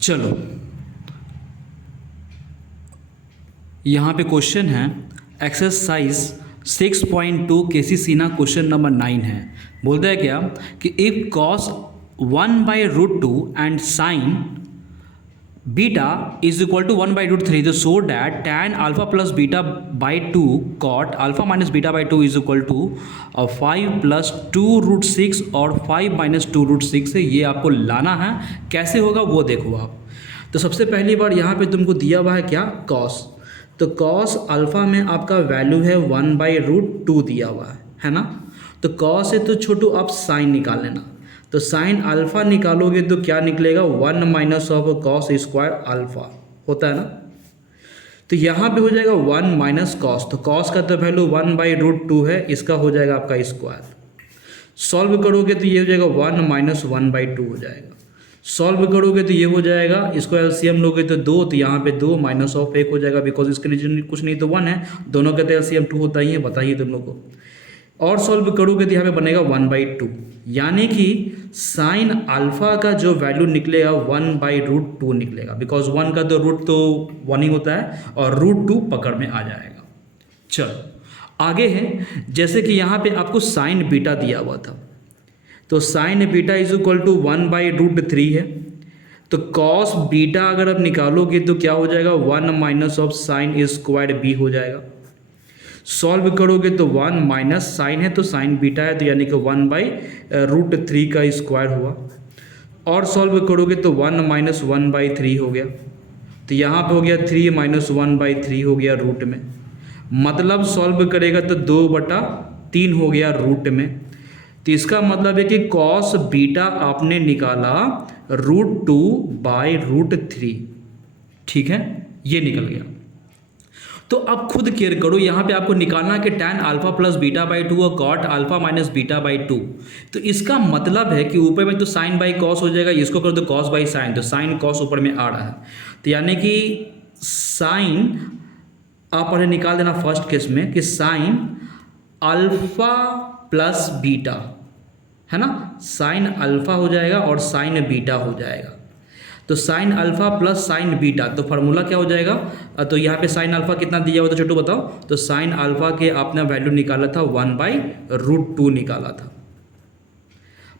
चलो यहाँ पे क्वेश्चन है एक्सरसाइज 6.2 केसी सीना क्वेश्चन नंबर 9 है। बोलता है क्या कि if cos 1/√2 and sine beta is equal to 1/√3 तो so that tan alpha plus beta by 2 cot alpha minus beta by 2 is equal to 5 plus 2√6 और 5 माइनस 2√6 है। ये आपको लाना है, कैसे होगा वो देखो आप। तो सबसे पहली बार यहाँ पे तुमको दिया हुआ है क्या, कॉस। तो कॉस अल्फ़ा में आपका वैल्यू है 1/√2 दिया हुआ है ना। तो कॉस है तो छोटू आप साइन निकाल लेना। तो साइन अल्फ़ा निकालोगे तो क्या निकलेगा, 1 minus of cos square alpha होता है ना। तो यहाँ पे हो जाएगा 1 माइनस कॉस। तो कॉस का तो वैल्यू 1/√2 है, इसका हो जाएगा आपका स्क्वायर। सॉल्व करोगे तो ये हो जाएगा 1 माइनस 1/2 हो जाएगा। सॉल्व करोगे तो ये हो जाएगा, इसको एलसीएम लोगे तो 2, तो यहाँ पे 2 माइनस ऑफ 1 हो जाएगा, बिकॉज इसके रीजन कुछ नहीं तो 1 है, दोनों का तो एलसीएम 2 होता ही है, बताइए तुम लोग को। और सॉल्व करोगे तो यहाँ पे बनेगा 1/2, यानी कि साइन अल्फा का जो वैल्यू निकलेगा 1/√2 निकलेगा, बिकॉज 1 का तो रूट तो 1 ही होता है और √2 पकड़ में आ जाएगा। चलो आगे है, जैसे कि यहाँ पे आपको साइन बीटा दिया हुआ था, तो sine beta is equal to 1/√3 है। तो कॉस बीटा अगर आप निकालोगे तो क्या हो जाएगा, 1 minus of sine square B हो जाएगा। सॉल्व करोगे तो 1 माइनस साइन है तो साइन बीटा है, तो यानी कि 1/√3 का स्क्वायर हुआ। और सॉल्व करोगे तो 1 माइनस 1/3 हो गया, तो यहाँ पे हो गया 3 माइनस 1/3 हो गया रूट में। मतलब सॉल्व करेगा तो 2/3 हो गया रूट में। तो इसका मतलब है कि कॉस बीटा आपने निकाला √2/√3, ठीक है, ये निकल गया। तो अब खुद केयर करो, यहाँ पे आपको निकालना है कि tan alpha plus beta by 2 और cot alpha minus beta by 2। तो इसका मतलब है कि ऊपर में तो साइन बाई कॉस हो जाएगा, इसको करो तो कॉस बाई साइन, तो साइन कॉस ऊपर में आ रहा है, तो यानी कि साइन आप पहले निकाल देना फर्स्ट केस में कि साइन अल्फा प्लस बीटा है ना, साइन अल्फा हो जाएगा और साइन बीटा हो जाएगा। तो sine alpha plus sign beta, तो फार्मूला क्या हो जाएगा, तो यहाँ पे साइन अल्फा कितना दिया हुआ था छोटू बताओ। तो साइन अल्फा के आपने वैल्यू निकाला था 1/√2 निकाला था,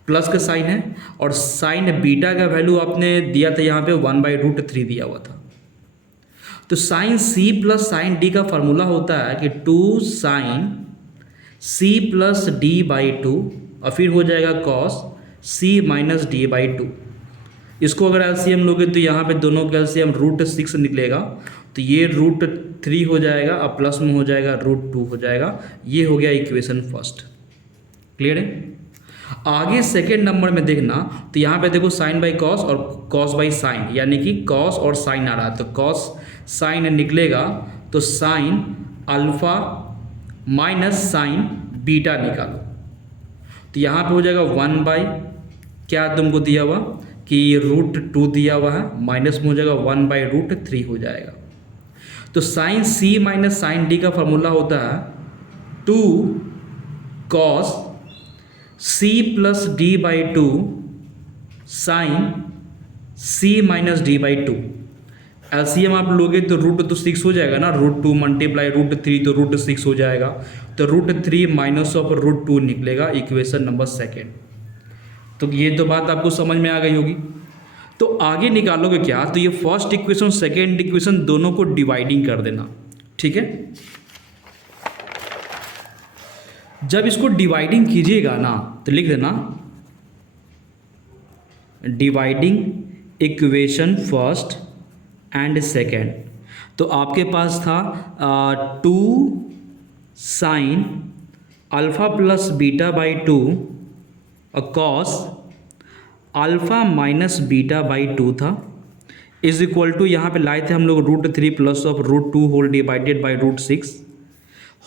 प्लस का साइन है, और साइन बीटा का वैल्यू आपने दिया था यहाँ पे 1/√3 दिया हुआ था। तो sine C plus sine D का फार्मूला होता है कि 2 sine C plus D by 2, और फिर हो जाएगा cos C minus D by 2। इसको अगर एलसीएम लोगे तो यहाँ पे दोनों का एलसीएम √6 निकलेगा, तो ये √3 हो जाएगा और प्लस में हो जाएगा √2 हो जाएगा। ये हो गया इक्वेशन फर्स्ट, क्लियर है। आगे सेकेंड नंबर में देखना, तो यहाँ पे देखो साइन बाई कॉस और कॉस बाई साइन, यानी कि कॉस और साइन आ रहा है, तो कॉस साइन निकलेगा, तो sine alpha minus sign beta निकालो, तो यहाँ पे हो जाएगा 1 क्या तुमको दिया हुआ कि √2 दिया हुआ है, माइनस में हो जाएगा 1/√3 हो जाएगा। तो sine C minus sine D का फॉर्मूला होता है 2 cos C plus D by 2 sine C minus D by 2। LCM आप लोगे तो √6 हो जाएगा ना, √2 मल्टीप्लाई √3 तो √6 हो जाएगा, तो √3 माइनस ऑफ √2 निकलेगा, इक्वेशन नंबर सेकेंड। तो ये तो बात आपको समझ में आ गई होगी। तो आगे निकालोगे क्या, तो ये फर्स्ट इक्वेशन सेकेंड इक्वेशन दोनों को डिवाइडिंग कर देना, ठीक है। जब इसको डिवाइडिंग कीजिएगा ना तो लिख देना dividing equation first and second. तो आपके पास था 2 sine alpha plus beta by 2 और cos alpha minus beta by 2 था, इज इक्वल टू यहाँ पे लाए थे हम लोग √3 plus of √2 whole divided by √6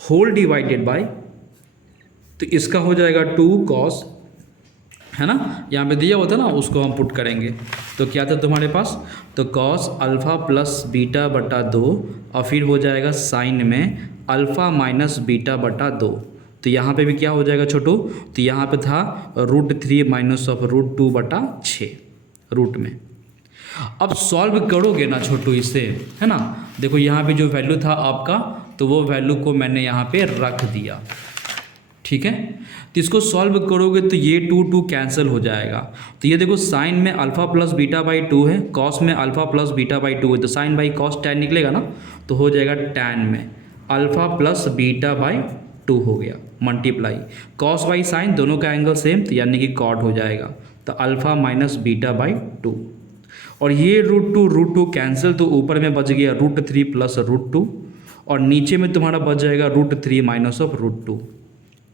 whole divided by, तो इसका हो जाएगा 2 कॉस, है ना, यहाँ पे दिया हुआ था ना, उसको हम पुट करेंगे। तो क्या था तुम्हारे पास, तो कॉस अल्फ़ा प्लस बीटा बटा 2 और फिर हो जाएगा साइन में अल्फ़ा माइनस बीटा बटा 2। तो यहाँ पे भी क्या हो जाएगा छोटू, तो यहाँ पे था √3 माइनस ऑफ √2 बटा 6 रूट में। अब सॉल्व करोगे ना छोटू इसे, है ना, देखो यहाँ पे जो वैल्यू था आपका, तो वो वैल्यू को मैंने यहाँ पे रख दिया, ठीक है। तो इसको सॉल्व करोगे तो ये 2 कैंसिल हो जाएगा। तो ये देखो साइन में अल्फा प्लस बीटा बाई 2 है, कॉस में अल्फा प्लस बीटा बाई 2 है, तो साइन बाई कॉस टैन निकलेगा ना, तो हो जाएगा टैन में अल्फा प्लस बीटा बाई 2 हो गया मल्टीप्लाई कॉस बाई साइन, दोनों का एंगल सेम, तो यानी कि कॉट हो जाएगा, तो अल्फा माइनस बीटा बाई 2। और ये रूट टू कैंसिल, तो ऊपर में बच गया √3 प्लस √2 और नीचे में तुम्हारा बच जाएगा √3 माइनस ऑफ √2।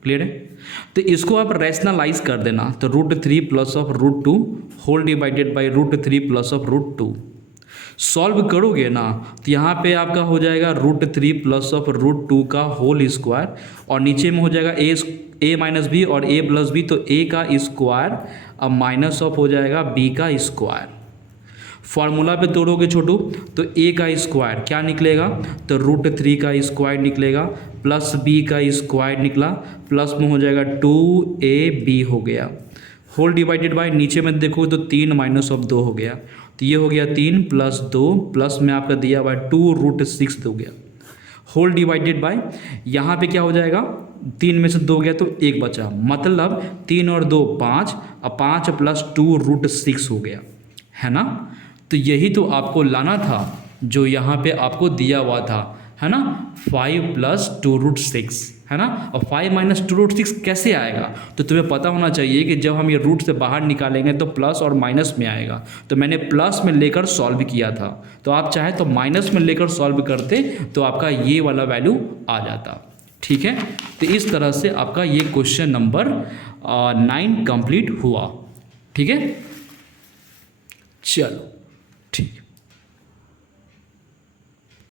क्लियर है। तो इसको आप रैशनलाइज कर देना, तो √3 plus of √2 whole divided by √3 plus of √2। Solve करोगे ना तो यहाँ पे आपका हो जाएगा √3 प्लस ऑफ √2 का होल स्क्वायर और नीचे में हो जाएगा a माइनस बी और a प्लस बी, तो a का स्क्वायर अब माइनस ऑफ हो जाएगा b का स्क्वायर। फार्मूला पे तोड़ोगे छोटू तो a का स्क्वायर क्या निकलेगा, तो √3 का स्क्वायर निकलेगा प्लस b का स्क्वायर निकला, प्लस में हो जाएगा 2ab हो गया, होल डिवाइडेड बाय नीचे में देखो तो 3 माइनस ऑफ 2 हो गया, तो ये हो गया 3 प्लस 2 प्लस में आपका दिया हुआ 2√6 हो गया, होल डिवाइडेड बाय यहाँ पे क्या हो जाएगा 3 में से 2 गया तो 1 बचा, मतलब 3 और 2 5, अब 5 प्लस 2√6 हो गया, है ना। तो यही तो आपको लाना था जो यहाँ पे आपको दिया हुआ था, है ना, 5 प्लस 2√6, है ना। और 5 माइनस 2√6 कैसे आएगा, तो तुम्हें पता होना चाहिए कि जब हम ये रूट से बाहर निकालेंगे तो प्लस और माइनस में आएगा, तो मैंने प्लस में लेकर सॉल्व किया था, तो आप चाहे तो माइनस में लेकर सॉल्व करते तो आपका ये वाला वैल्यू आ जाता, ठीक है। तो इस तरह से आपका ये क्वेश्चन नंबर 9 कंप्लीट हुआ, ठीक है। चलो ठीक।